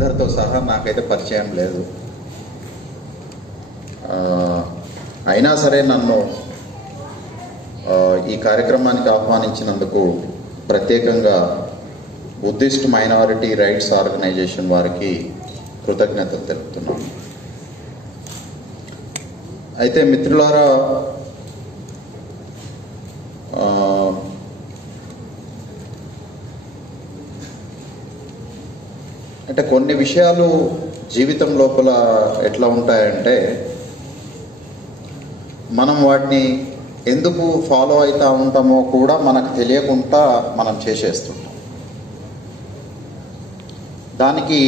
అందరితో సహా నాకైతే పరిచయం లేదు. అయినా సరే నన్ను ఈ కార్యక్రమానికి ఆహ్వానించినందుకు ప్రత్యేకంగా బుద్ధిస్ట్ మైనారిటీ రైట్స్ ఆర్గనైజేషన్ వారికి కృతజ్ఞతలు తెలుపుతున్నాను. అయితే మిత్రులారా, అంటే కొన్ని విషయాలు జీవితం లోపల ఎట్లా ఉంటాయంటే మనం వాటిని ఎందుకు ఫాలో అవుతూ ఉంటామో కూడా మనకు తెలియకుండా మనం చేసేస్తుంటాం. దానికి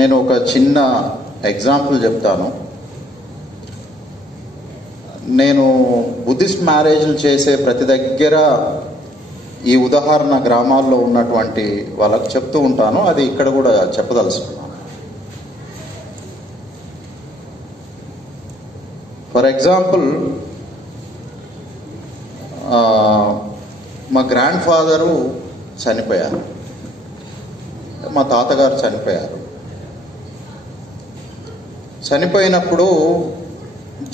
నేను ఒక చిన్న ఎగ్జాంపుల్ చెప్తాను. నేను బుద్ధిస్ట్ మ్యారేజ్లు చేసే ప్రతి దగ్గర ఈ ఉదాహరణ గ్రామాల్లో ఉన్నటువంటి వాళ్ళకు చెప్తూ ఉంటాను. అది ఇక్కడ కూడా చెప్పదలుచుకున్నాను. ఫర్ ఎగ్జాంపుల్, మా గ్రాండ్ ఫాదరు చనిపోయారు, మా తాతగారు చనిపోయారు. చనిపోయినప్పుడు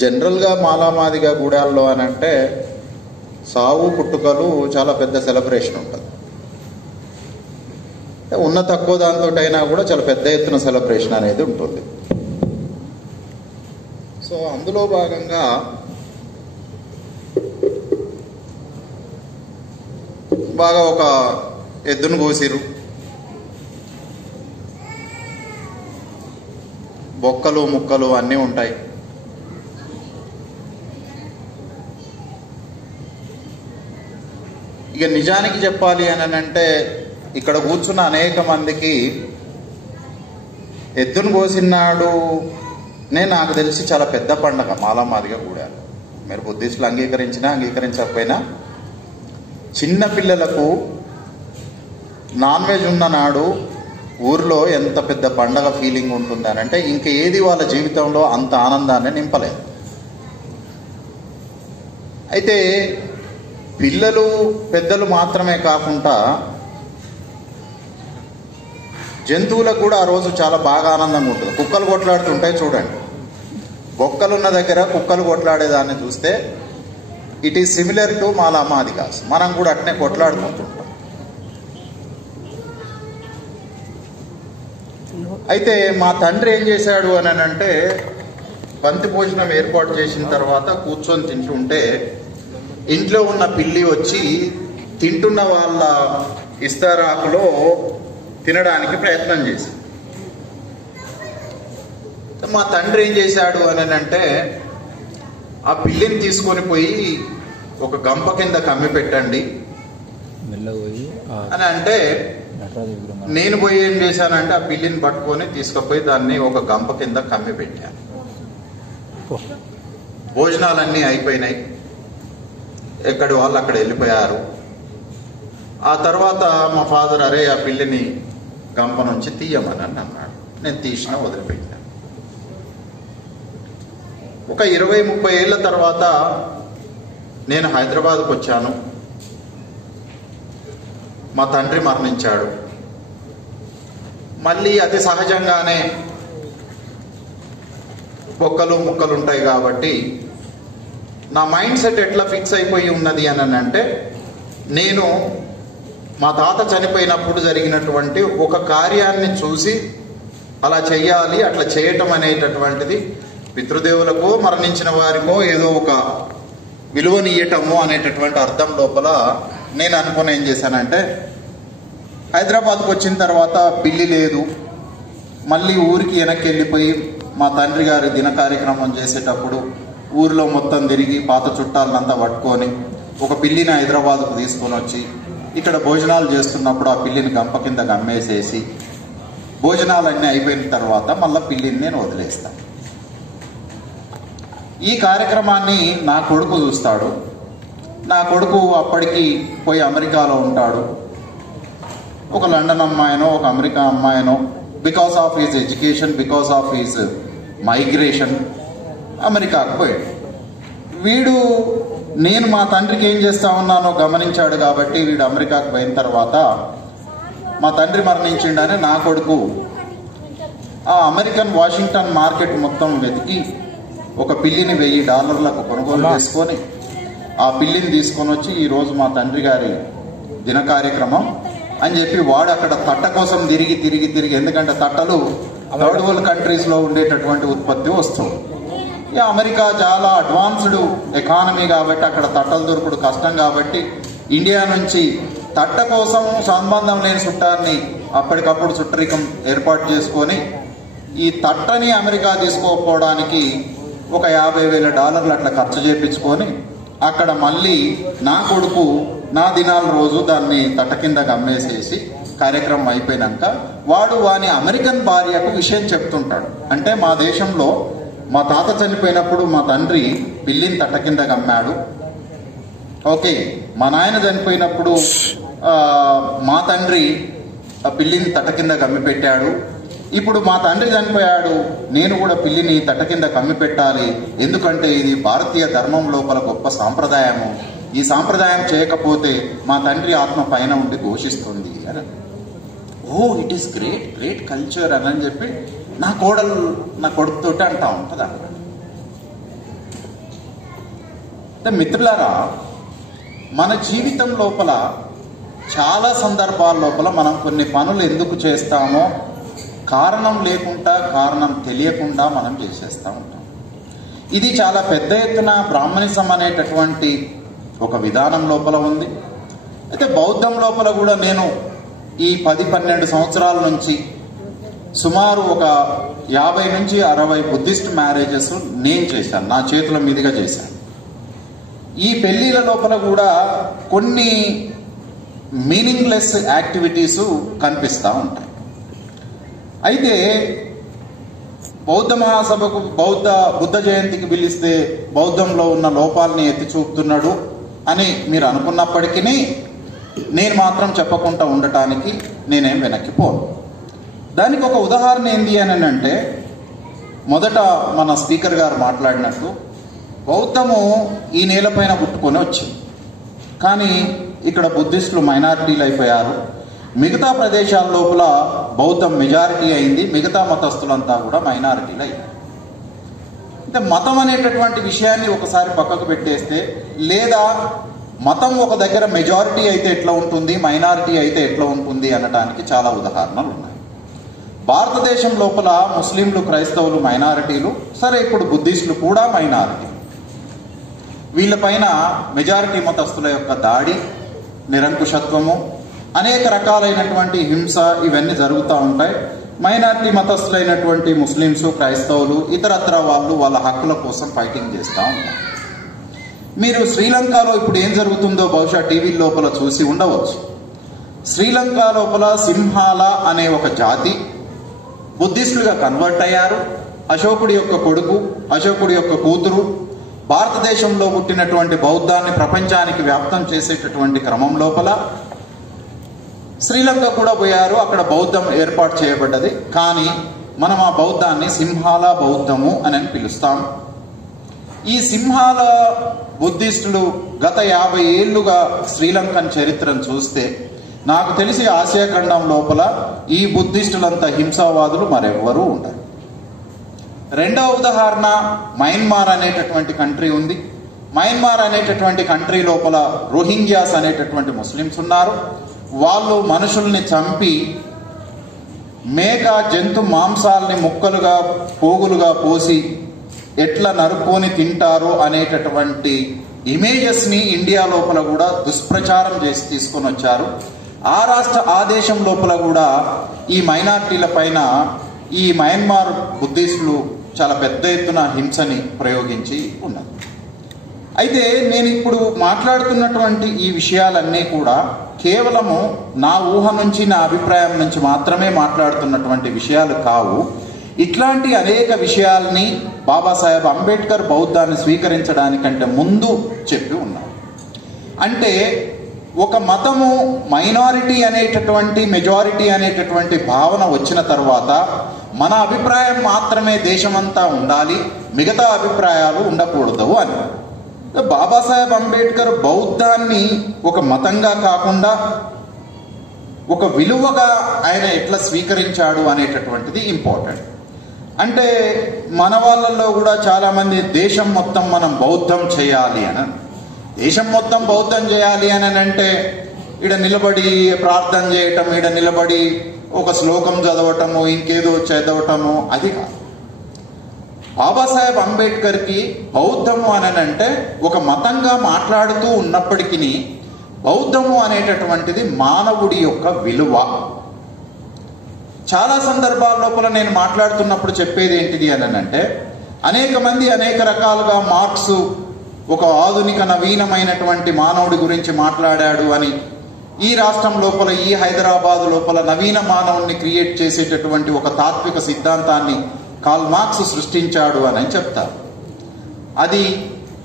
జనరల్గా మాలామాదిగా గూడాల్లో అని అంటే సావు పుట్టుకలు చాలా పెద్ద సెలబ్రేషన్ ఉంటుంది. ఉన్న తక్కువ దాంతో అయినా కూడా చాలా పెద్ద ఎత్తున సెలబ్రేషన్ అనేది ఉంటుంది. సో అందులో భాగంగా బాగా ఒక ఎద్దును కోసిరు, బొక్కలు ముక్కలు అన్నీ ఉంటాయి. ఇక నిజానికి చెప్పాలి అని అంటే ఇక్కడ కూర్చున్న అనేక మందికి ఎద్దును కోసినాడు నాకు తెలిసి చాలా పెద్ద పండగ మాలామాదిగా కూడా. మీరు బుద్ధిస్టులు అంగీకరించినా అంగీకరించకపోయినా చిన్న పిల్లలకు నాన్ వెజ్ ఉన్న నాడు ఊర్లో ఎంత పెద్ద పండగ ఫీలింగ్ ఉంటుంది అని అంటే ఇంక ఏది వాళ్ళ జీవితంలో అంత ఆనందాన్ని నింపలేదు. అయితే పిల్లలు పెద్దలు మాత్రమే కాకుండా జంతువులకు కూడా ఆ రోజు చాలా బాగా ఆనందంగా ఉంటుంది. కుక్కలు కొట్లాడుతుంటాయి చూడండి. బొక్కలున్న దగ్గర కుక్కలు కొట్లాడేదాన్ని చూస్తే ఇట్ ఈస్ సిమిలర్ టు మాలామాదిగాస్. మనం కూడా అట్నే కొట్లాడుకుంటుంటాం. అయితే మా తండ్రి ఏం చేశాడు అని అంటే బంతి భోజనం ఏర్పాటు చేసిన తర్వాత కూర్చొని తింటుంటే ఇంట్లో ఉన్న పిల్లి వచ్చి తింటున్న వాళ్ళ ఇస్తారాకులో తినడానికి ప్రయత్నం చేసింది. మా తండ్రి ఏం చేశాడు అని అంటే ఆ పిల్లిని తీసుకొని పోయి ఒక గంప కింద కమ్మి పెట్టండి అని అంటే నేను పోయి ఏం చేశానంటే ఆ పిల్లిని పట్టుకొని తీసుకుపోయి దాన్ని ఒక గంప కింద కమ్మి పెట్టాను. భోజనాలన్నీ అయిపోయినాయి, ఎక్కడి వాళ్ళు అక్కడ వెళ్ళిపోయారు. ఆ తర్వాత మా ఫాదర్ అరే ఆ పిల్లిని గంప నుంచి తీయమని అన్నాడు. నేను తీసిన వదిలిపెట్టాను. ఒక 20-30 ఏళ్ల తర్వాత నేను హైదరాబాద్కు వచ్చాను. మా తండ్రి మరణించాడు. మళ్ళీ అతి సహజంగానే బొక్కలు ముక్కలు ఉంటాయి కాబట్టి నా మైండ్ సెట్ ఎట్లా ఫిక్స్ అయిపోయి ఉన్నది అని అంటే నేను మా తాత చనిపోయినప్పుడు జరిగినటువంటి ఒక కార్యాన్ని చూసి అలా చెయ్యాలి, అట్లా చేయటం అనేటటువంటిది పితృదేవులకో మరణించిన వారికో ఏదో ఒక విలువనియటము అనేటటువంటి అర్థం లోపల నేను అనుకుని ఏం చేశానంటే హైదరాబాద్కు వచ్చిన తర్వాత పిల్లి లేదు, మళ్ళీ ఊరికి వెనక్కి వెళ్ళిపోయి మా తండ్రి గారి దిన కార్యక్రమం చేసేటప్పుడు ఊరిలో మొత్తం తిరిగి పాత చుట్టాలంతా పట్టుకొని ఒక పిల్లిని హైదరాబాద్కు తీసుకొని వచ్చి ఇక్కడ భోజనాలు చేస్తున్నప్పుడు ఆ పిల్లిని గంప కింద గమ్మేసేసి భోజనాలన్నీ అయిపోయిన తర్వాత మళ్ళీ పిల్లిని నేను వదిలేస్తాను. ఈ కార్యక్రమాన్ని నా కొడుకు చూస్తాడు. నా కొడుకు అప్పటికి పోయి అమెరికాలో ఉంటాడు. ఒక లండన్ అమ్మాయినో ఒక అమెరికా అమ్మాయినో because of his education, because of his migration అమెరికాకు పోయాడు. వీడు నేను మా తండ్రికి ఏం చేస్తా ఉన్నానో గమనించాడు కాబట్టి వీడు అమెరికాకు పోయిన తర్వాత మా తండ్రి మరణించిండని నా కొడుకు ఆ అమెరికన్ వాషింగ్టన్ మార్కెట్ మొత్తం వెతికి ఒక పిల్లిని $1000 కొనుగోలు చేసుకొని ఆ పిల్లిని తీసుకొని వచ్చి ఈరోజు మా తండ్రి గారి దిన కార్యక్రమం అని చెప్పి వాడు అక్కడ తట్ట కోసం తిరిగి ఎందుకంటే తట్టలు థర్డ్ వరల్డ్ కంట్రీస్లో ఉండేటటువంటి ఉత్పత్తి వస్తుంది. ఇక అమెరికా చాలా అడ్వాన్స్డ్ ఎకానమీ కాబట్టి అక్కడ తట్టలు దొరుకుడు కష్టం కాబట్టి ఇండియా నుంచి తట్ట కోసం సంబంధం లేని చుట్టాన్ని అప్పటికప్పుడు చుట్టరికం ఏర్పాటు చేసుకొని ఈ తట్టని అమెరికా తీసుకోకపోవడానికి ఒక $50,000 అట్లా ఖర్చు చేయించుకొని అక్కడ మళ్ళీ నా కొడుకు నా దినాల రోజు దాన్ని తట్ట కింద అమ్మేసేసి కార్యక్రమం అయిపోయినాక వాడు వాని అమెరికన్ భార్యకు విషయం చెప్తుంటాడు. అంటే మా దేశంలో మా తాత చనిపోయినప్పుడు మా తండ్రి పిల్లిని తట్ట కింద అమ్మాడు, ఓకే, మా నాయన చనిపోయినప్పుడు మా తండ్రి పిల్లిని తట్ట కింద కమ్మి పెట్టాడు, ఇప్పుడు మా తండ్రి చనిపోయాడు, నేను కూడా పిల్లిని తట్ట కింద కమ్మి పెట్టాలి, ఎందుకంటే ఇది భారతీయ ధర్మం లోపల గొప్ప సాంప్రదాయము, ఈ సాంప్రదాయం చేయకపోతే మా తండ్రి ఆత్మ పైన ఉండి ఘోషిస్తుంది అని. Oh it is great culture అని చెప్పి నా కొడుకుతోటి అంటా ఉంటుంది అక్కడ. అంటే మిత్రులారా, మన జీవితం లోపల చాలా సందర్భాల లోపల మనం కొన్ని పనులు ఎందుకు చేస్తామో కారణం లేకుండా కారణం తెలియకుండా మనం చేసేస్తూ ఉంటాం. ఇది చాలా పెద్ద ఎత్తున బ్రాహ్మణిజం అనేటటువంటి ఒక విధానం లోపల ఉంది. అయితే బౌద్ధం లోపల కూడా నేను ఈ 10-12 సంవత్సరాల నుంచి సుమారు ఒక 50 నుంచి 60 బుద్ధిస్ట్ మ్యారేజెస్ నేను చేశాను, నా చేతుల మీదుగా చేశాను. ఈ పెళ్లిళ్ళ లోపల కూడా కొన్ని మీనింగ్లెస్ యాక్టివిటీస్ కనిపిస్తూ ఉంటాయి. అయితే బౌద్ధ మహాసభకు బుద్ధ జయంతికి పిలిస్తే బౌద్ధంలో ఉన్న లోపాలని ఎత్తి చూపుతున్నాడు అని మీరు అనుకున్నప్పటికీ నేను మాత్రం చెప్పకుండా ఉండటానికి నేనేం వెనక్కిపోను. దానికి ఒక ఉదాహరణ ఏంది అని అంటే, మొదట మన స్పీకర్ గారు మాట్లాడినట్టు బౌద్ధము ఈ నేలపైన పుట్టుకొని వచ్చింది, కానీ ఇక్కడ బుద్ధిస్టులు మైనారిటీలు అయిపోయారు. మిగతా ప్రదేశాల లోపల బౌద్ధం మెజారిటీ అయింది, మిగతా మతస్థులంతా కూడా మైనారిటీలు అయ్యారు. అంటే మతం అనేటటువంటి విషయాన్ని ఒకసారి పక్కకు పెట్టేస్తే, లేదా మతం ఒక దగ్గర మెజారిటీ అయితే ఎట్లా ఉంటుంది, మైనారిటీ అయితే ఎట్లా ఉంటుంది అనడానికి చాలా ఉదాహరణలు ఉన్నాయి. భారతదేశం లోపల ముస్లింలు, క్రైస్తవులు మైనారిటీలు, సరే ఇప్పుడు బుద్ధిస్టులు కూడా మైనారిటీ. వీళ్ళపైన మెజారిటీ మతస్థుల యొక్క దాడి, నిరంకుశత్వము, అనేక రకాలైనటువంటి హింస ఇవన్నీ జరుగుతూ ఉంటాయి. మైనారిటీ మతస్థులైనటువంటి ముస్లింస్, క్రైస్తవులు, ఇతరత్ర వాళ్ళు వాళ్ళ హక్కుల కోసం ఫైటింగ్ చేస్తూ ఉంటారు. మీరు శ్రీలంకలో ఇప్పుడు ఏం జరుగుతుందో బహుశా టీవీ లోపల చూసి ఉండవచ్చు. శ్రీలంక లోపల సింహాల అనే ఒక జాతి బుద్ధిస్టులుగా కన్వర్ట్ అయ్యారు. అశోకుడి యొక్క కొడుకు, అశోకుడి యొక్క కూతురు భారతదేశంలో పుట్టినటువంటి బౌద్ధాన్ని ప్రపంచానికి వ్యాప్తం చేసేటటువంటి క్రమం లోపల శ్రీలంక కూడా పోయారు. అక్కడ బౌద్ధం ఏర్పాటు చేయబడ్డది, కానీ మనం ఆ బౌద్ధాన్ని సింహాల బౌద్ధము అని పిలుస్తాం. ఈ సింహాల బుద్ధిస్టులు గత 50 ఏళ్లుగా శ్రీలంకన్ చరిత్రను చూస్తే నాకు తెలిసి ఆసియా ఖండం లోపల ఈ బుద్ధిస్టులంతా హింసావాదులు మరెవ్వరూ ఉండరు. రెండవ ఉదాహరణ మయన్మార్ అనేటటువంటి కంట్రీ ఉంది. మయన్మార్ అనేటటువంటి కంట్రీ లోపల రోహింగ్యాస్ అనేటటువంటి ముస్లిమ్స్ ఉన్నారు. వాళ్ళు మనుషుల్ని చంపి మేక జంతు మాంసాలని ముక్కలుగా పోగులుగా పోసి ఎట్లా నరుక్కొని తింటారో అనేటటువంటి ఇమేజెస్ని ఇండియా లోపల కూడా దుష్ప్రచారం చేసి తీసుకొని వచ్చారు. ఆ దేశం లోపల కూడా ఈ మైనారిటీల పైన ఈ మయన్మార్ బుద్ధిస్టులు చాలా పెద్ద ఎత్తున హింసని ప్రయోగించి ఉన్నది. అయితే నేను ఇప్పుడు మాట్లాడుతున్నటువంటి ఈ విషయాలన్నీ కూడా కేవలము నా ఊహ నుంచి, నా అభిప్రాయం నుంచి మాత్రమే మాట్లాడుతున్నటువంటి విషయాలు కావు. ఇట్లాంటి అనేక విషయాల్ని బాబాసాహెబ్ అంబేద్కర్ బౌద్ధాన్ని స్వీకరించడానికంటే ముందు చెప్పి ఉన్నారు. అంటే ఒక మతము మైనారిటీ అనేటటువంటి, మెజారిటీ అనేటటువంటి భావన వచ్చిన తర్వాత మన అభిప్రాయం మాత్రమే దేశమంతా ఉండాలి, మిగతా అభిప్రాయాలు ఉండకూడదు అని. బాబాసాహెబ్ అంబేద్కర్ బౌద్ధాన్ని ఒక మతంగా కాకుండా ఒక విలువగా ఆయన ఎట్లా స్వీకరించాడు అనేటటువంటిది ఇంపార్టెంట్. అంటే మన వాళ్ళల్లో కూడా చాలా మంది దేశం మొత్తం మనం బౌద్ధం చేయాలి అని, దేశం మొత్తం బౌద్ధం చేయాలి అని అంటే ఈడ నిలబడి ప్రార్థన చేయటం, ఈడ నిలబడి ఒక శ్లోకం చదవటము, ఇంకేదో చదవటము, అది కాదు. బాబాసాహెబ్ అంబేద్కర్కి బౌద్ధము అని అంటే ఒక మతంగా మాట్లాడుతూ ఉన్నప్పటికీ బౌద్ధము అనేటటువంటిది మానవుడి యొక్క విలువ. చాలా సందర్భాల లోపల నేను మాట్లాడుతున్నప్పుడు చెప్పేది ఏంటిది అని అంటే, అనేక మంది అనేక రకాలుగా మార్క్స్ ఒక ఆధునిక నవీనమైనటువంటి మానవుడి గురించి మాట్లాడాడు అని, ఈ రాష్ట్రం లోపల ఈ హైదరాబాద్ లోపల నవీన మానవుడిని క్రియేట్ చేసేటటువంటి ఒక తాత్విక సిద్ధాంతాన్ని కార్ల్ మార్క్స్ సృష్టించాడు అని చెప్తారు. అది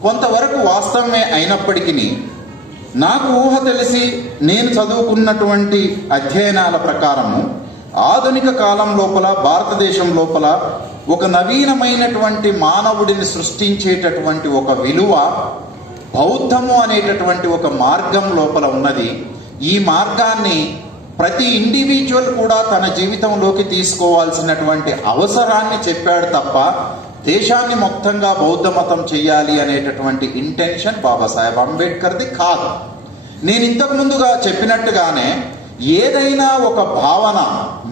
కొంతవరకు వాస్తవమే అయినప్పటికీ నాకు ఊహ తెలిసి నేను చదువుకున్నటువంటి అధ్యయనాల ప్రకారము ఆధునిక కాలం లోపల భారతదేశం లోపల ఒక నవీనమైనటువంటి మానవుడిని సృష్టించేటటువంటి ఒక విలువ బౌద్ధము అనేటటువంటి ఒక మార్గం లోపల ఉన్నది. ఈ మార్గాన్ని ప్రతి ఇండివిజువల్ కూడా తన జీవితంలోకి తీసుకోవాల్సినటువంటి అవసరాన్ని చెప్పాడు తప్ప దేశాన్ని మొత్తంగా బౌద్ధ మతం చెయ్యాలి అనేటటువంటి ఇంటెన్షన్ బాబాసాహెబ్ అంబేద్కర్ది కాదు. నేను ఇంతకు ముందుగా చెప్పినట్టుగానే ఏదైనా ఒక భావన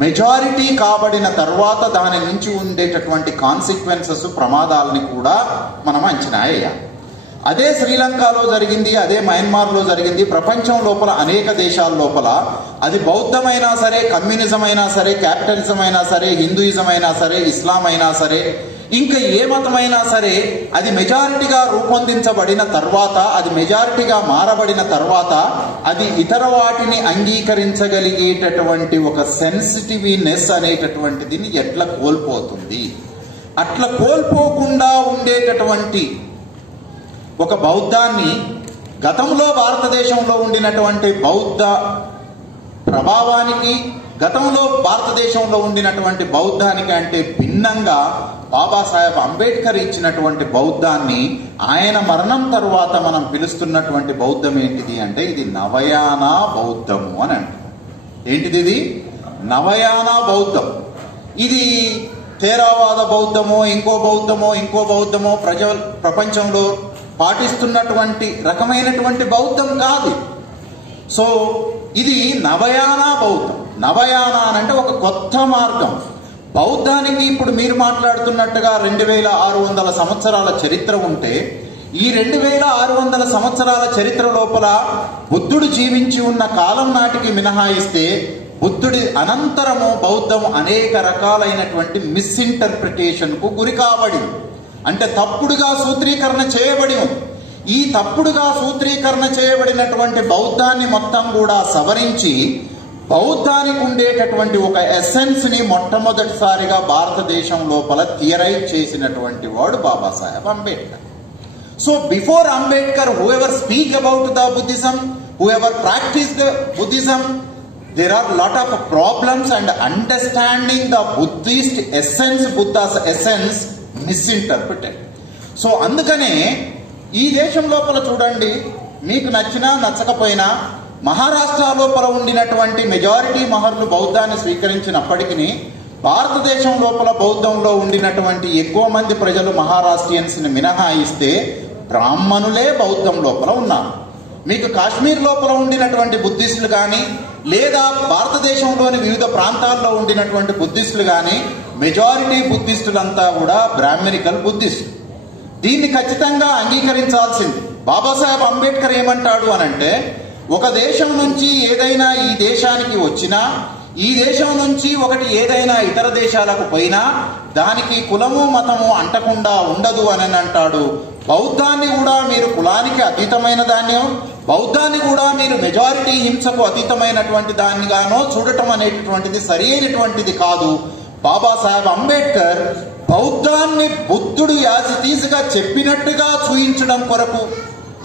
మెజారిటీ కాబడిన తర్వాత దాని నుంచి ఉండేటటువంటి కాన్సిక్వెన్సెస్, ప్రమాదాలని కూడా మనం అంచనా వేయాలి. అదే శ్రీలంకలో జరిగింది, అదే మయన్మార్లో జరిగింది, ప్రపంచం లోపల అనేక దేశాల లోపల అది బౌద్ధమైనా సరే, కమ్యూనిజం అయినా సరే, క్యాపిటలిజం అయినా సరే, హిందూయిజం అయినా సరే, ఇస్లాం అయినా సరే, ఇంకా ఏ మతమైనా సరే, అది మెజారిటీగా రూపొందించబడిన తర్వాత, అది మెజారిటీగా మారబడిన తర్వాత అది ఇతర వాటిని అంగీకరించగలిగేటటువంటి ఒక సెన్సిటివ్నెస్ అనేటటువంటిది ఎట్లా కోల్పోతుంది. అట్లా కోల్పోకుండా ఉండేటటువంటి ఒక బౌద్ధాన్ని గతంలో భారతదేశంలో ఉండినటువంటి బౌద్ధ ప్రభావానికి, గతంలో భారతదేశంలో ఉండినటువంటి బౌద్ధానికి అంటే భిన్నంగా బాబాసాహెబ్ అంబేద్కర్ ఇచ్చినటువంటి బౌద్ధాన్ని ఆయన మరణం తరువాత మనం పిలుస్తున్నటువంటి బౌద్ధం ఏంటిది అంటే ఇది నవయాన బౌద్ధము అని అంటారు. ఏంటిది ఇది? నవయాన బౌద్ధం. ఇది థేరవాద బౌద్ధమో ఇంకో బౌద్ధమో ప్రపంచంలో పాటిస్తున్నటువంటి రకమైనటువంటి బౌద్ధం కాదు. సో ఇది నవయాన బౌద్ధం. నవయాన అంటే ఒక కొత్త మార్గం. బౌద్ధానికి ఇప్పుడు మీరు మాట్లాడుతున్నట్టుగా 2600 సంవత్సరాల చరిత్ర ఉంటే, ఈ 2600 సంవత్సరాల చరిత్ర లోపల బుద్ధుడు జీవించి ఉన్న కాలం నాటికి మినహాయిస్తే బుద్ధుడి అనంతరము బౌద్ధం అనేక రకాలైనటువంటి మిస్ఇంటర్ప్రిటేషన్ కు గురి కాబడింది. అంటే తప్పుడుగా సూత్రీకరణ చేయబడి ఉంది. ఈ తప్పుడుగా సూత్రీకరణ చేయబడినటువంటి బౌద్ధాన్ని మొత్తం కూడా సవరించి బౌద్ధానికి ఉండేటటువంటి ఒక ఎసెన్స్ ని మొట్టమొదటిసారిగా భారతదేశం లోపల థియరైజ్ చేసినటువంటి వాడు Babasaheb Ambedkar. So before Ambedkar, whoever speak about the Buddhism, whoever practice the Buddhism, there are lot of problems and understanding the Buddhist essence, Buddha's essence misinterpreted. So అందుకనే ఈ దేశం లోపల చూడండి, మీకు నచ్చినా నచ్చకపోయినా మహారాష్ట్ర లోపల ఉండినటువంటి మెజారిటీ మహర్లు బౌద్ధాన్ని స్వీకరించినప్పటికీ భారతదేశం లోపల బౌద్ధంలో ఉండినటువంటి ఎక్కువ మంది ప్రజలు మహారాష్ట్రియన్స్ ని మినహాయిస్తే బ్రాహ్మణులే బౌద్ధం లోపల ఉన్నారు. మీకు కాశ్మీర్ లోపల ఉండినటువంటి బుద్ధిస్టులు కానీ, లేదా భారతదేశంలోని వివిధ ప్రాంతాల్లో ఉండినటువంటి బుద్ధిస్టులు కానీ, మెజారిటీ బుద్ధిస్టులంతా కూడా బ్రాహ్మణికల్ బుద్ధిస్టులు. దీన్ని ఖచ్చితంగా అంగీకరించాల్సింది. బాబాసాహెబ్ అంబేద్కర్ ఏమంటాడు అనంటే, ఒక దేశం నుంచి ఏదైనా ఈ దేశానికి వచ్చినా, ఈ దేశం నుంచి ఒకటి ఏదైనా ఇతర దేశాలకు పోయినా దానికి కులము మతము అంటకుండా ఉండదు అని అంటాడు. బౌద్ధాన్ని కూడా మీరు కులానికి అతీతమైన దాన్ని, బౌద్ధాన్ని కూడా మీరు మెజారిటీ హింసకు అతీతమైనటువంటి దాన్నిగానో చూడటం అనేటటువంటిది సరి అయినటువంటిది కాదు. బాబాసాహెబ్ అంబేద్కర్ బౌద్ధాన్ని బుద్ధుడు యాజితీజ్గా చెప్పినట్టుగా చూయించడం కొరకు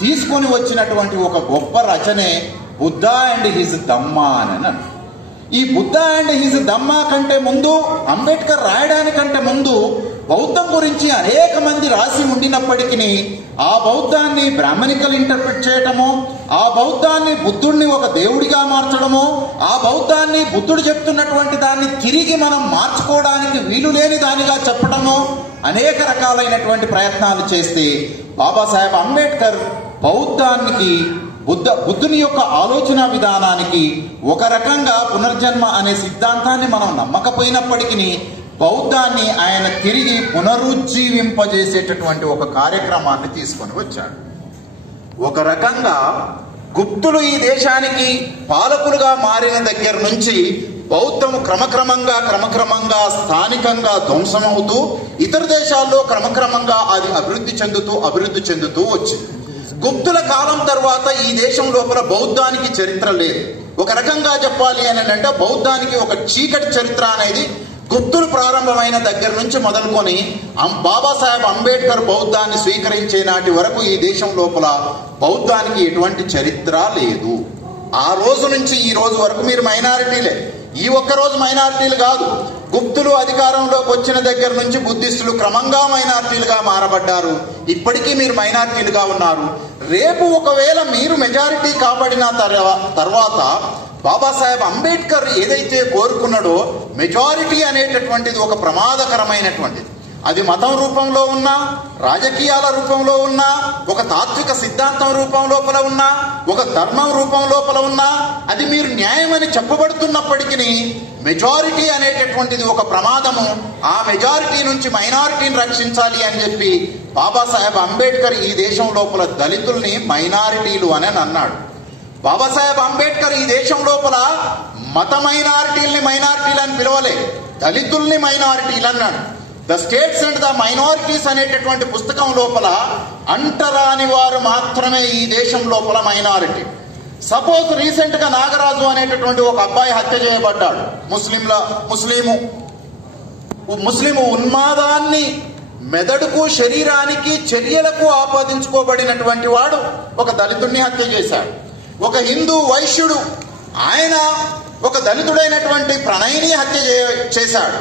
తీసుకొని వచ్చినటువంటి ఒక గొప్ప రచనే బుద్ధ అండ్ హిజ్ ధమ్మా అని. ఈ బుద్ధ అండ్ హిజ్ ధమ్మా కంటే ముందు, అంబేద్కర్ రాయడానికంటే ముందు బౌద్ధం గురించి అనేక మంది రాసి ఉండినప్పటికీ ఆ బౌద్ధాన్ని బ్రాహ్మణికల్ ఇంటర్ప్రిట్ చేయటమో, ఆ బౌద్ధాన్ని బుద్ధుడిని ఒక దేవుడిగా మార్చడమో, ఆ బౌద్ధాన్ని బుద్ధుడు చెప్తున్నటువంటి దాన్ని తిరిగి మనం మార్చుకోవడానికి వీలు లేని దానిగా చెప్పడమో అనేక రకాలైనటువంటి ప్రయత్నాలు చేస్తే బాబాసాహెబ్ అంబేద్కర్ బౌద్ధానికి బుద్ధుని యొక్క ఆలోచన విధానానికి ఒక రకంగా పునర్జన్మ అనే సిద్ధాంతాన్ని మనం నమ్మకపోయినప్పటికీ బౌద్ధాన్ని ఆయన తిరిగి పునరుజ్జీవింపజేసేటటువంటి ఒక కార్యక్రమాన్ని తీసుకొని వచ్చాడు. ఒక రకంగా గుప్తులు ఈ దేశానికి పాలకులుగా మారిన దగ్గర నుంచి బౌద్ధము క్రమక్రమంగా స్థానికంగా ధ్వంసమవుతూ ఇతర దేశాల్లో క్రమక్రమంగా అది అభివృద్ధి చెందుతూ వచ్చింది. గుప్తుల కాలం తర్వాత ఈ దేశం లోపల బౌద్ధానికి చరిత్ర లేదు. ఒక రకంగా చెప్పాలి అని అంటే బౌద్ధానికి ఒక చీకటి చరిత్ర అనేది గుప్తులు ప్రారంభమైన దగ్గర నుంచి మొదలుకొని బాబాసాహెబ్ అంబేద్కర్ బౌద్ధాన్ని స్వీకరించే నాటి వరకు ఈ దేశం లోపల బౌద్ధానికి ఎటువంటి చరిత్ర లేదు. ఆ రోజు నుంచి ఈ రోజు వరకు మీరు మైనారిటీలే. ఈ ఒక్కరోజు మైనారిటీలు కాదు, గుప్తులు అధికారంలోకి వచ్చిన దగ్గర నుంచి బుద్ధిస్టులు క్రమంగా మైనారిటీలుగా మారబడ్డారు. ఇప్పటికీ మీరు మైనారిటీలుగా ఉన్నారు. రేపు ఒకవేళ మీరు మెజారిటీ కాబడిన తర్వాత బాబాసాహెబ్ అంబేద్కర్ ఏదైతే కోరుకున్నాడో మెజారిటీ అనేటటువంటిది ఒక ప్రమాదకరమైనటువంటిది. అది మతం రూపంలో ఉన్నా, రాజకీయాల రూపంలో ఉన్నా, ఒక తాత్విక సిద్ధాంతం రూపం లోపల ఉన్నా, ఒక ధర్మం రూపం లోపల ఉన్నా, అది మీరు న్యాయమని చెప్పబడుతున్నప్పటికీ మెజారిటీ అనేటటువంటిది ఒక ప్రమాదము. ఆ మెజారిటీ నుంచి మైనారిటీని రక్షించాలి అని చెప్పి బాబాసాహెబ్ అంబేద్కర్ ఈ దేశం లోపల దళితుల్ని మైనారిటీలు అని అన్నాడు. బాబాసాహెబ్ అంబేద్కర్ ఈ దేశం లోపల మత మైనారిటీల్ని మైనారిటీలు అని పిలవలే, దళితుల్ని మైనారిటీలు అన్నాడు. The states and the minorities అనేటటువంటి పుస్తకం లోపల అంటరాని వారు మాత్రమే ఈ దేశం లోపల మైనారిటీ. సపోజ్ రీసెంట్ గా నాగరాజు అనేటటువంటి ఒక అబ్బాయి హత్య చేయబడ్డాడు. ముస్లిము ఉన్మాదాన్ని మెదడుకు, శరీరానికి, చర్యలకు ఆపాదించుకోబడినటువంటి వాడు ఒక దళితుడిని హత్య చేశాడు. ఒక హిందూ వైశ్యుడు ఆయన ఒక దళితుడైనటువంటి ప్రణయిని హత్య చేశాడు.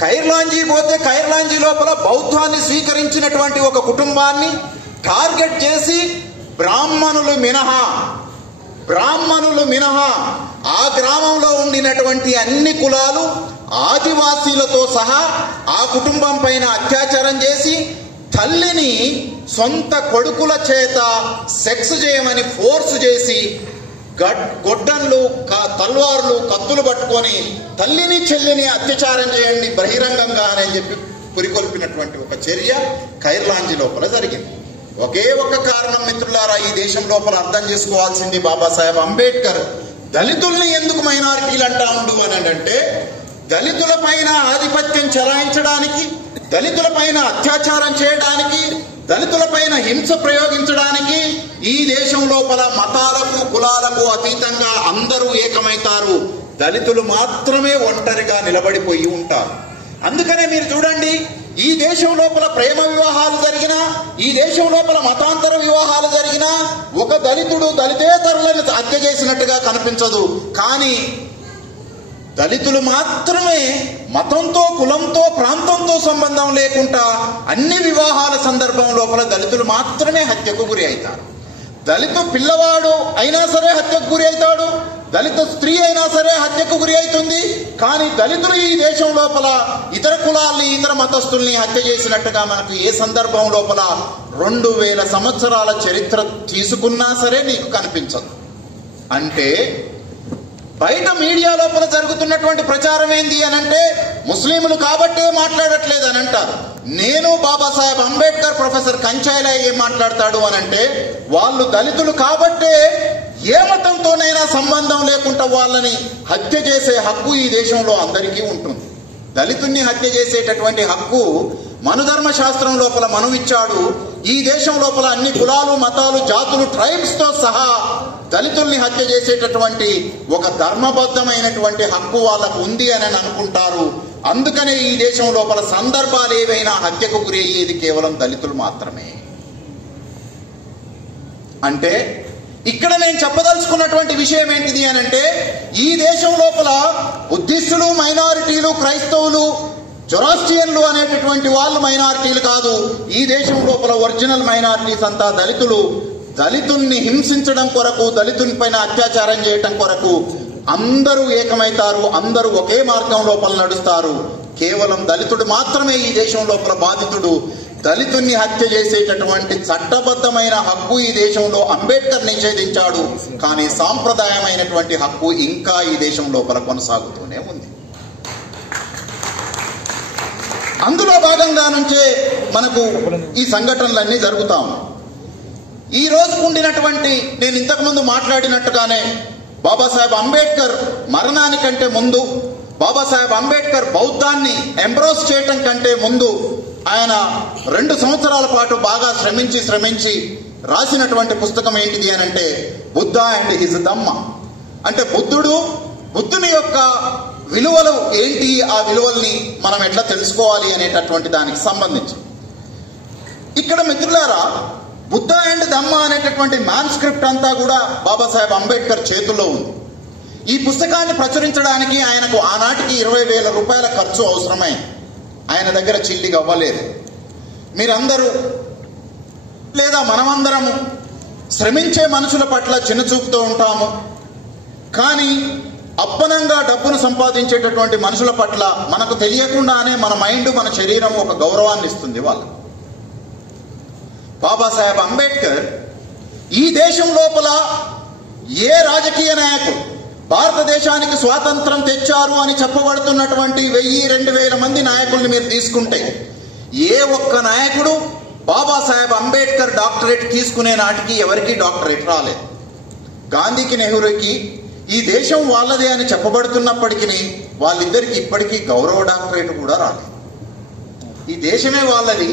ఖైర్లాంజీ పోతే ఖైర్లాంజీ లోపల బౌద్ధాన్ని స్వీకరించినటువంటి ఒక కుటుంబాన్ని టార్గెట్ చేసి బ్రాహ్మణులు మినహా ఆ గ్రామంలో ఉండినటువంటి అన్ని కులాలు ఆదివాసీలతో సహా ఆ కుటుంబం పైన అత్యాచారం చేసి తల్లిని సొంత కొడుకుల చేత సెక్స్ చేయమని ఫోర్స్ చేసి గొడ్డన్లు, తల్వార్లు, కత్తులు పట్టుకొని తల్లిని చెల్లిని అత్యాచారం చేయండి బహిరంగంగా అని చెప్పి పురికొల్పినటువంటి ఒక చర్య ఖైర్లాంజీ లోపల జరిగింది. ఒకే ఒక కారణం మిత్రులారా, ఈ దేశం లోపల అర్థం చేసుకోవాల్సింది బాబాసాహెబ్ అంబేద్కర్ దళితుల్ని ఎందుకు మైనారిటీలు అంటా ఉండు అని అంటే దళితుల పైన ఆధిపత్యం చెలాయించడానికి, దళితుల పైన అత్యాచారం చేయడానికి, దళితుల పైన హింస ప్రయోగించడానికి ఈ దేశం లోపల మతాలకు, కులాలకు అతీతంగా అందరూ ఏకమైతారు. దళితులు మాత్రమే ఒంటరిగా నిలబడిపోయి ఉంటారు. అందుకనే మీరు చూడండి, ఈ దేశం లోపల ప్రేమ వివాహాలు జరిగినా, ఈ దేశం లోపల మతాంతర వివాహాలు జరిగినా ఒక దళితుడు దళితేతరులను హత్య చేసినట్టుగా కనిపించదు. కానీ దళితులు మాత్రమే మతంతో, కులంతో, ప్రాంతంతో సంబంధం లేకుండా అన్ని వివాహాల సందర్భం లోపల దళితులు మాత్రమే హత్యకు గురి అవుతారు. దళిత పిల్లవాడు అయినా సరే హత్యకు గురి అవుతాడు, దళిత స్త్రీ అయినా సరే హత్యకు గురి అవుతుంది. కానీ దళితులు ఈ దేశం లోపల ఇతర కులాల్ని, ఇతర మతస్థుల్ని హత్య చేసినట్టుగా మనకు ఏ సందర్భం లోపల 2000 సంవత్సరాల చరిత్ర తీసుకున్నా సరే నీకు కనిపించదు. అంటే బయట మీడియా లోపల జరుగుతున్నటువంటి ప్రచారం ఏంది అని అంటే ముస్లింలు కాబట్టే మాట్లాడట్లేదు అని అంటారు. నేను బాబాసాహెబ్ అంబేద్కర్, ప్రొఫెసర్ కంచాయిలా ఏం మాట్లాడతాడు అని అంటే వాళ్ళు దళితులు కాబట్టే ఏ మతంతోనైనా సంబంధం లేకుండా వాళ్ళని హత్య చేసే హక్కు ఈ దేశంలో అందరికీ ఉంటుంది. దళితుల్ని హత్య చేసేటటువంటి హక్కు మనుధర్మ శాస్త్రం లోపల మనువిచ్చాడు. ఈ దేశం లోపల అన్ని కులాలు, మతాలు, జాతులు, ట్రైబ్స్ తో సహా దళితుల్ని హత్య చేసేటటువంటి ఒక ధర్మబద్ధమైనటువంటి హక్కు వాళ్ళకు ఉంది అని అనుకుంటారు. అందుకనే ఈ దేశం లోపల సందర్భాలు ఏవైనా హత్యకు గురి అయ్యేది కేవలం దళితులు మాత్రమే. అంటే ఇక్కడ నేను చెప్పదలుచుకున్నటువంటి విషయం ఏంటిది అని అంటే ఈ దేశం లోపల బుద్ధిస్టులు, మైనారిటీలు, క్రైస్తవులు జొరాస్ట్రియన్లు అనేటటువంటి వాళ్ళు మైనారిటీలు కాదు. ఈ దేశం లోపల ఒరిజినల్ మైనారిటీస్ అంతా దళితులు. దళితుల్ని హింసించడం కొరకు, దళితుని పైన అత్యాచారం చేయటం కొరకు అందరూ ఏకమైతారు. అందరూ ఒకే మార్గం లోపల నడుస్తారు. కేవలం దళితుడు మాత్రమే ఈ దేశం లోపల బాధితుడు. దళితుణ్ణి హత్య చేసేటటువంటి చట్టబద్ధమైన హక్కు ఈ దేశంలో అంబేద్కర్ నిషేధించాడు. కానీ సాంప్రదాయమైనటువంటి హక్కు ఇంకా ఈ దేశం లోపల కొనసాగుతూనే ఉంది. అందులో భాగంగా నుంచే మనకు ఈ సంఘటనలన్నీ జరుగుతాము. ఈ రోజు ఉండినటువంటి, నేను ఇంతకుముందు మాట్లాడినట్టుగానే, బాబాసాహెబ్ అంబేద్కర్ మరణానికంటే ముందు, బాబాసాహెబ్ అంబేద్కర్ బౌద్ధాన్ని ఎంబ్రోస్ చేయటం కంటే ముందు ఆయన 2 సంవత్సరాల పాటు బాగా శ్రమించి రాసినటువంటి పుస్తకం ఏంటిది అని అంటే బుద్ధ అండ్ హిజ్ ధమ్మ. అంటే బుద్ధుని యొక్క విలువలు ఏంటి, ఆ విలువల్ని మనం ఎట్లా తెలుసుకోవాలి అనేటటువంటి దానికి సంబంధించి ఇక్కడ మిత్రులారా, బుద్ధ అండ్ ధమ్మ అనేటటువంటి మ్యాన్స్క్రిప్ట్ అంతా కూడా బాబాసాహెబ్ అంబేద్కర్ చేతుల్లో ఉంది. ఈ పుస్తకాన్ని ప్రచురించడానికి ఆయనకు ఆనాటికి 20,000 రూపాయల ఖర్చు అవసరమైంది. ఆయన దగ్గర చిల్లిగా అవ్వలేదు. మీరందరూ లేదా మనమందరము శ్రమించే మనుషుల పట్ల చిన్నచూపుతూ ఉంటాము. కానీ అప్పనంగా డబ్బును సంపాదించేటటువంటి మనుషుల పట్ల మనకు తెలియకుండానే మన మైండ్, మన శరీరం ఒక గౌరవాన్ని ఇస్తుంది వాళ్ళకు. బాబాసాహెబ్ అంబేద్కర్ ఈ దేశం లోపల ఏ రాజకీయ నాయకుడు భారతదేశానికి స్వాతంత్రం తెచ్చారు అని చెప్పబడుతున్నటువంటి 1000-2000 మంది నాయకుల్ని మీరు తీసుకుంటే ఏ ఒక్క నాయకుడు బాబాసాహెబ్ అంబేద్కర్ డాక్టరేట్ తీసుకునే నాటికి ఎవరికి డాక్టరేట్ రాలేదు. గాంధీకి, నెహ్రూకి ఈ దేశం వాళ్ళదే అని చెప్పబడుతున్నప్పటికీ వాళ్ళిద్దరికి ఇప్పటికీ గౌరవ డాక్టరేట్ కూడా రాలేదు. ఈ దేశమే వాళ్ళది,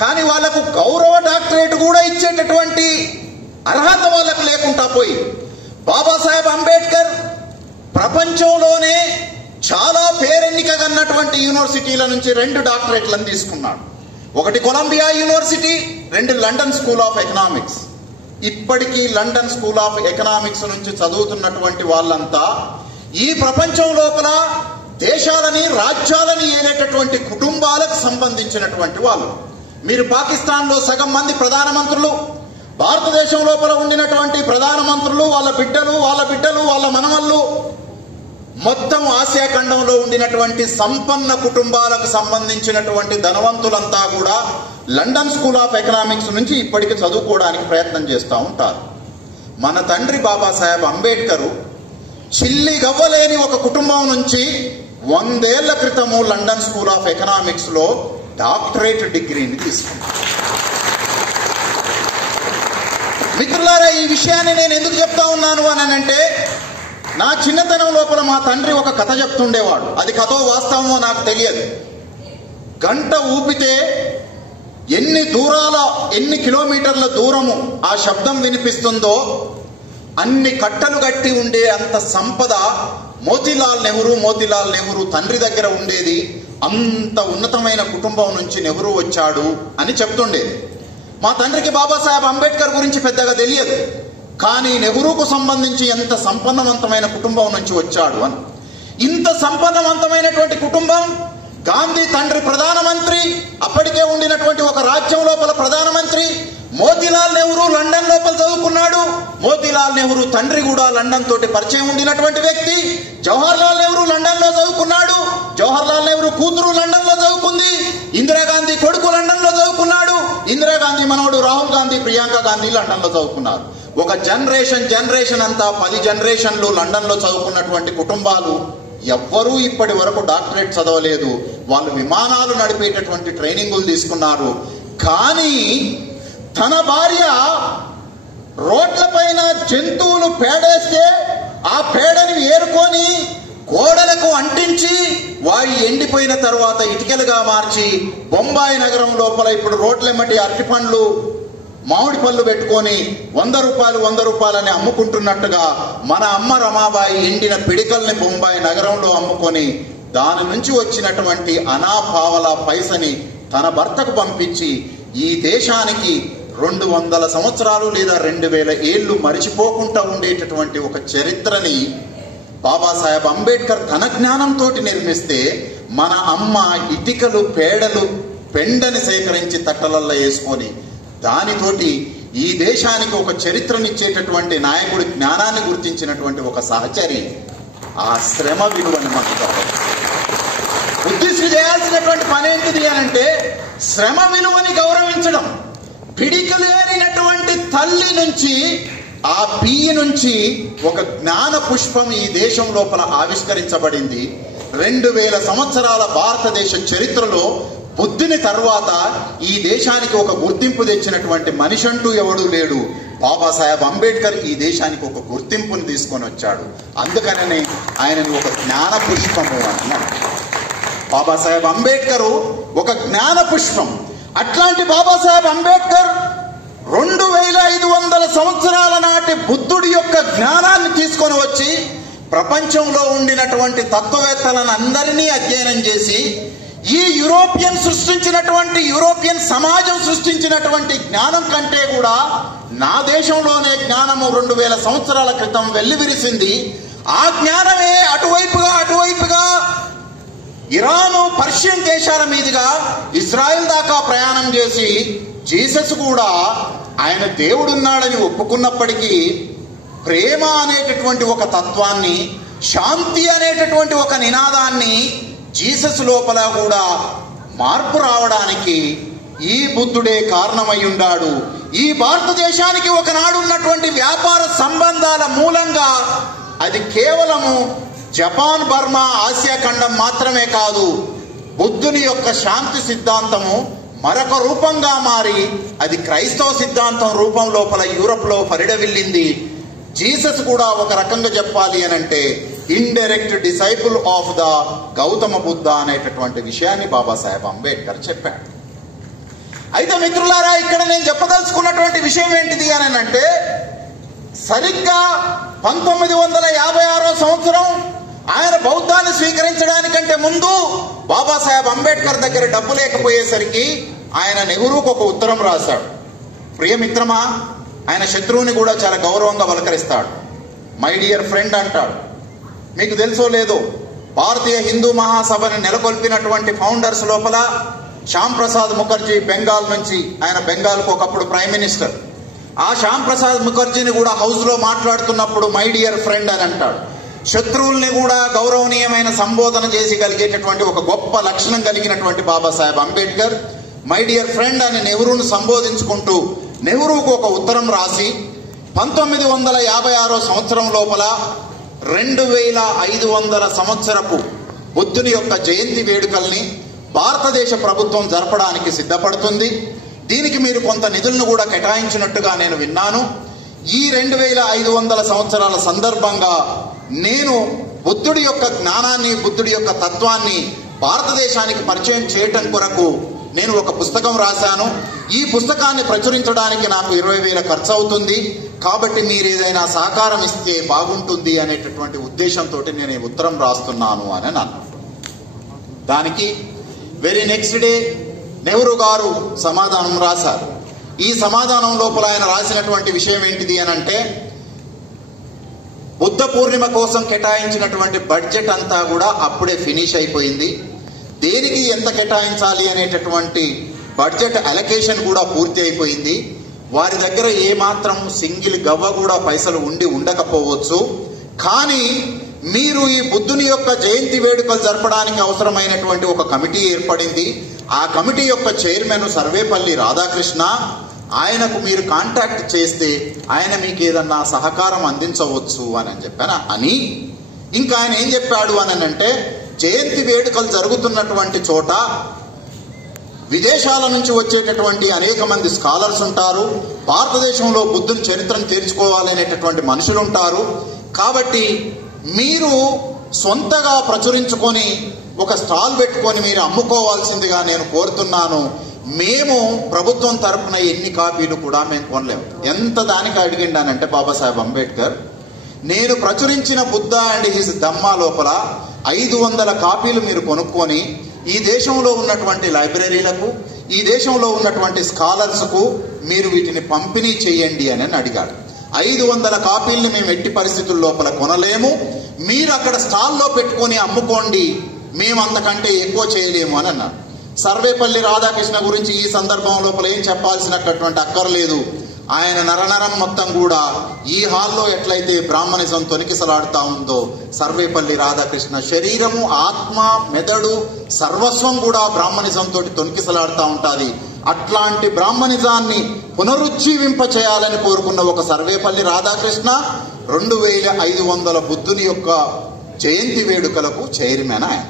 కానీ వాళ్లకు గౌరవ డాక్టరేట్ కూడా ఇచ్చేటటువంటి అర్హత వాళ్ళకు లేకుండా పోయి బాబాసాహెబ్ అంబేద్కర్ ప్రపంచంలోనే చాలా పేరెన్నికగన్నటువంటి యూనివర్సిటీల నుంచి 2 డాక్టరేట్లను తీసుకున్నాడు. ఒకటి Columbia university, 2 London school of economics. ఇప్పటికీ లండన్ స్కూల్ ఆఫ్ ఎకనామిక్స్ నుంచి చదువుతున్నటువంటి వాళ్ళంతా ఈ ప్రపంచం లోపల దేశాలని, రాజ్యాలని ఏలేటటువంటి కుటుంబాలకు సంబంధించినటువంటి వాళ్ళు. మీరు పాకిస్తాన్లో సగం మంది ప్రధానమంత్రులు, భారతదేశం లోపల ఉండినటువంటి ప్రధానమంత్రులు, వాళ్ళ బిడ్డలు, వాళ్ళ మనవళ్ళు, మొత్తం ఆసియా ఖండంలో ఉండినటువంటి సంపన్న కుటుంబాలకు సంబంధించినటువంటి ధనవంతులంతా కూడా లండన్ స్కూల్ ఆఫ్ ఎకనామిక్స్ నుంచి ఇప్పటికీ చదువుకోవడానికి ప్రయత్నం చేస్తూ ఉంటారు. మన తండ్రి బాబాసాహెబ్ అంబేద్కర్ చిల్లి గవ్వలేని ఒక కుటుంబం నుంచి 100 ఏళ్ల క్రితము లండన్ స్కూల్ ఆఫ్ ఎకనామిక్స్ లో డాక్టరేట్ డిగ్రీని తీసుకున్నారు. మిత్రులారా, ఈ విషయాన్ని నేను ఎందుకు చెప్తా ఉన్నాను అని అంటే, నా చిన్నతనం లోపల మా తండ్రి ఒక కథ చెప్తుండేవాడు. అది కథో వాస్తవమో నాకు తెలియదు. గంట ఊపితే ఎన్ని కిలోమీటర్ల దూరము ఆ శబ్దం వినిపిస్తుందో అన్ని కట్టలు కట్టి ఉండే అంత సంపద మోతీలాల్ నెహ్రూ తండ్రి దగ్గర ఉండేది. అంత ఉన్నతమైన కుటుంబం నుంచి నెహ్రూ వచ్చాడు అని చెప్తుండేది. మా తండ్రికి బాబాసాహెబ్ అంబేద్కర్ గురించి పెద్దగా తెలియదు, కానీ నెహ్రూకు సంబంధించి ఎంత సంపన్నవంతమైన కుటుంబం నుంచి వచ్చాడు అని. ఇంత సంపన్నవంతమైనటువంటి కుటుంబం, గాంధీ తండ్రి ప్రధానమంత్రి, అప్పటికే ఉండినటువంటి ఒక రాజ్యం లోపల ప్రధానమంత్రి. మోతీలాల్ నెహ్రూ లండన్ లోపల చదువుకున్నాడు. మోతీలాల్ నెహ్రూ తండ్రి కూడా లండన్ తోటి పరిచయం ఉండినటువంటి వ్యక్తి. జవహర్లాల్ నెహ్రూ లండన్ లో చదువుకున్నాడు. జవహర్లాల్ నెహ్రూ కూతురు లండన్ లో చదువుకుంది. ఇందిరాగాంధీ కొడుకు లండన్ లో చదువుకున్నాడు. ఇందిరాగాంధీ మనవడు రాహుల్ గాంధీ, ప్రియాంక గాంధీ లండన్ లో చదువుకున్నారు. ఒక జనరేషన్ అంతా 10 జనరేషన్లు లండన్ లో చదువుకున్నటువంటి కుటుంబాలు ఎవ్వరూ ఇప్పటి వరకు డాక్టరేట్ చదవలేదు. వాళ్ళు విమానాలు నడిపేటటువంటి ట్రైనింగులు తీసుకున్నారు. కానీ తన భార్య రోడ్లపైన జంతువులు పేడేస్తే ఆ పేడని ఏరుకొని గోడలకు అంటించి వాయి ఎండిపోయిన తర్వాత ఇటుకలుగా మార్చి బొంబాయి నగరం లోపల ఇప్పుడు రోడ్లెమ్మటి అరటిపండ్లు, మామిడి పళ్ళు పెట్టుకొని 100 రూపాయలు అని అమ్ముకుంటున్నట్టుగా మన అమ్మ రమాబాయి ఎండిన పిడికల్ని బొంబాయి నగరంలో అమ్ముకొని దాని నుంచి వచ్చినటువంటి అనాపావల పైసని తన భర్తకు పంపించి ఈ దేశానికి 200 సంవత్సరాలు లేదా 2000 ఏళ్లు మరిచిపోకుండా ఉండేటటువంటి ఒక చరిత్రని బాబాసాహెబ్ అంబేద్కర్ తన జ్ఞానంతో నిర్మిస్తే మన అమ్మ ఇటికలు పేడలు పెండని సేకరించి తట్టలల్లో వేసుకొని దానితోటి ఈ దేశానికి ఒక చరిత్రనిచ్చేటటువంటి నాయకుడి జ్ఞానాన్ని గుర్తించినటువంటి ఒక సహచరి. ఆ శ్రమ విలువని మనకు బుద్ధిస్టు చేయాల్సినటువంటి పని ఏంటిది అనంటే శ్రమ విలువని గౌరవించడం. పిడికలేనినటువంటి తల్లి నుంచి ఆ పియ్యి నుంచి ఒక జ్ఞాన పుష్పం ఈ దేశం లోపల ఆవిష్కరించబడింది. 2000 సంవత్సరాల భారతదేశ చరిత్రలో బుద్ధిని తర్వాత ఈ దేశానికి ఒక గుర్తింపు తెచ్చినటువంటి మనిషి అంటూ ఎవడూ లేడు. బాబాసాహెబ్ అంబేద్కర్ ఈ దేశానికి ఒక గుర్తింపుని తీసుకొని వచ్చాడు. అందుకనే ఆయనను ఒక జ్ఞాన పుష్పము అన్నాడు. బాబాసాహెబ్ అంబేద్కర్ ఒక జ్ఞాన పుష్పం. అట్లాంటి బాబాసాహెబ్ అంబేద్కర్ 2500 సంవత్సరాల నాటి బుద్ధుడి యొక్క జ్ఞానాన్ని తీసుకొని వచ్చి ప్రపంచంలో ఉండినటువంటి తత్వవేత్తలను అందరినీ అధ్యయనం చేసి ఈ యూరోపియన్ సమాజం సృష్టించినటువంటి జ్ఞానం కంటే కూడా నా దేశంలోనే జ్ఞానము 2000 సంవత్సరాల క్రితం వెల్లివిరిసింది. ఆ జ్ఞానమే అటువైపుగా ఇరాను పర్షియన్ దేశాల మీదుగా ఇజ్రాయెల్ దాకా ప్రయాణం చేసి జీసస్ కూడా ఆయన దేవుడున్నాడని ఒప్పుకున్నప్పటికీ ప్రేమ అనేటటువంటి ఒక తత్వాన్ని, శాంతి అనేటటువంటి ఒక నినాదాన్ని జీసస్ లోపల కూడా మార్పు రావడానికి ఈ బుద్ధుడే కారణమై ఉన్నాడు. ఈ భారతదేశానికి ఒకనాడు ఉన్నటువంటి వ్యాపార సంబంధాల మూలంగా అది కేవలము జపాన్, బర్మా, ఆసియా ఖండం మాత్రమే కాదు, బుద్ధుని యొక్క శాంతి సిద్ధాంతము మరొక రూపంగా మారి అది క్రైస్తవ సిద్ధాంతం రూపం లోపల యూరప్ లో పరిడవిల్లింది. జీసస్ కూడా ఒక రకంగా చెప్పాలి అనంటే indirect disciple of the Gautama Buddha అనేటటువంటి విషయాన్ని బాబాసాహెబ్ అంబేద్కర్ చెప్పాడు. అయితే మిత్రులారా, ఇక్కడ నేను చెప్పదలుచుకున్నటువంటి విషయం ఏంటిది అని అంటే సరిగ్గా 1956 సంవత్సరం ఆయన బౌద్ధాన్ని స్వీకరించడానికంటే ముందు బాబాసాహెబ్ అంబేద్కర్ దగ్గర డబ్బు లేకపోయేసరికి ఆయన నెహ్రూకు ఒక ఉత్తరం రాశాడు. ప్రియమిత్రమా, ఆయన శత్రువుని కూడా చాలా గౌరవంగా పలకరిస్తాడు. మై డియర్ ఫ్రెండ్ అంటాడు. మీకు తెలుసో లేదో, భారతీయ హిందూ మహాసభని నెలకొల్పినటువంటి ఫౌండర్స్ లోపల శ్యామ్ ప్రసాద్ ముఖర్జీ బెంగాల్ నుంచి, ఆయన బెంగాల్కు ఒకప్పుడు ప్రైమ్ మినిస్టర్. ఆ శ్యామ్ ప్రసాద్ ముఖర్జీని కూడా హౌస్ లో మాట్లాడుతున్నప్పుడు మై డియర్ ఫ్రెండ్ అని అంటాడు. శత్రువుల్ని కూడా గౌరవనీయమైన సంబోధన చేసి కలిగేటటువంటి ఒక గొప్ప లక్షణం కలిగినటువంటి Babasaheb Ambedkar my dear friend అని నెహ్రూను సంబోధించుకుంటూ నెహ్రూకు ఒక ఉత్తరం రాసి 1956 సంవత్సరం లోపల 2500 సంవత్సరపు బుద్ధుని యొక్క జయంతి వేడుకల్ని భారతదేశ ప్రభుత్వం జరపడానికి సిద్ధపడుతుంది. దీనికి మీరు కొంత నిధులను కూడా కేటాయించినట్టుగా నేను విన్నాను. ఈ 2500 సంవత్సరాల సందర్భంగా నేను బుద్ధుడి యొక్క జ్ఞానాన్ని, బుద్ధుడి యొక్క తత్వాన్ని భారతదేశానికి పరిచయం చేయటం కొరకు నేను ఒక పుస్తకం రాశాను. ఈ పుస్తకాన్ని ప్రచురించడానికి నాకు 20,000 ఖర్చు అవుతుంది. కాబట్టి మీరు ఏదైనా సహకారం ఇస్తే బాగుంటుంది అనేటటువంటి ఉద్దేశంతో నేను ఈ ఉత్తరం రాస్తున్నాను అని అన్నాను. దానికి వెరీ నెక్స్ట్ డే నెహ్రూ గారు సమాధానం రాశారు. ఈ సమాధానం లోపల ఆయన రాసినటువంటి విషయం ఏంటిది అని అంటే, బుద్ధ పూర్ణిమ కోసం కేటాయించినటువంటి బడ్జెట్ అంతా కూడా అప్పుడే ఫినిష్ అయిపోయింది. దేనికి ఎంత కేటాయించాలి అనేటటువంటి బడ్జెట్ అలొకేషన్ కూడా పూర్తి అయిపోయింది. వారి దగ్గర ఏమాత్రం సింగిల్ గవ్వ కూడా పైసలు ఉండకపోవచ్చు. కానీ మీరు ఈ బుద్ధుని యొక్క జయంతి వేడుకలు జరపడానికి అవసరమైనటువంటి ఒక కమిటీ ఏర్పడింది. ఆ కమిటీ యొక్క చైర్మన్ సర్వేపల్లి రాధాకృష్ణ. ఆయనకు మీరు కాంటాక్ట్ చేస్తే ఆయన మీకు ఏదన్నా సహకారం అందించవచ్చు అని చెప్పాను అని. ఇంకా ఆయన ఏం చెప్పాడు అని అంటే, జయంతి వేడుకలు జరుగుతున్నటువంటి చోట విదేశాల నుంచి వచ్చేటటువంటి అనేక మంది స్కాలర్స్ ఉంటారు. భారతదేశంలో బుద్ధుని చరిత్రను తీర్చుకోవాలనేటటువంటి మనుషులు ఉంటారు. కాబట్టి మీరు సొంతగా ప్రచురించుకొని ఒక స్టాల్ పెట్టుకొని మీరు అమ్ముకోవాల్సిందిగా నేను కోరుతున్నాను. మేము ప్రభుత్వం తరపున ఎన్ని కాపీలు కూడా మేము కొనలేము. ఎంత దానికి అడిగిండానంటే బాబాసాహెబ్ అంబేద్కర్, నేను ప్రచురించిన బుద్ధ అండ్ హిజ్ ధమ్మా లోపల 500 కాపీలు మీరు కొనుక్కొని ఈ దేశంలో ఉన్నటువంటి లైబ్రరీలకు, ఈ దేశంలో ఉన్నటువంటి స్కాలర్స్కు మీరు వీటిని పంపిణీ చేయండి అని అడిగాడు. 500 కాపీల్ని మేము ఎట్టి పరిస్థితుల లోపల కొనలేము, మీరు అక్కడ స్టాల్లో పెట్టుకొని అమ్ముకోండి, మేము అంతకంటే ఎక్కువ చేయలేము అని అన్నారు. సర్వేపల్లి రాధాకృష్ణ గురించి ఈ సందర్భం లోపల ఏం చెప్పాల్సినటువంటి అక్కర్లేదు. ఆయన నరనరం మొత్తం కూడా ఈ హాల్లో ఎట్లయితే బ్రాహ్మణిజం తొనికిసలాడుతా ఉందో, సర్వేపల్లి రాధాకృష్ణ శరీరము, ఆత్మ, మెదడు, సర్వస్వం కూడా బ్రాహ్మణిజం తోటి తొనికిసలాడుతూ ఉంటుంది. అట్లాంటి బ్రాహ్మణిజాన్ని పునరుజ్జీవింప చేయాలని కోరుకున్న ఒక సర్వేపల్లి రాధాకృష్ణ 2500 బుద్ధుని యొక్క జయంతి వేడుకలకు చైర్మన్ ఆయన.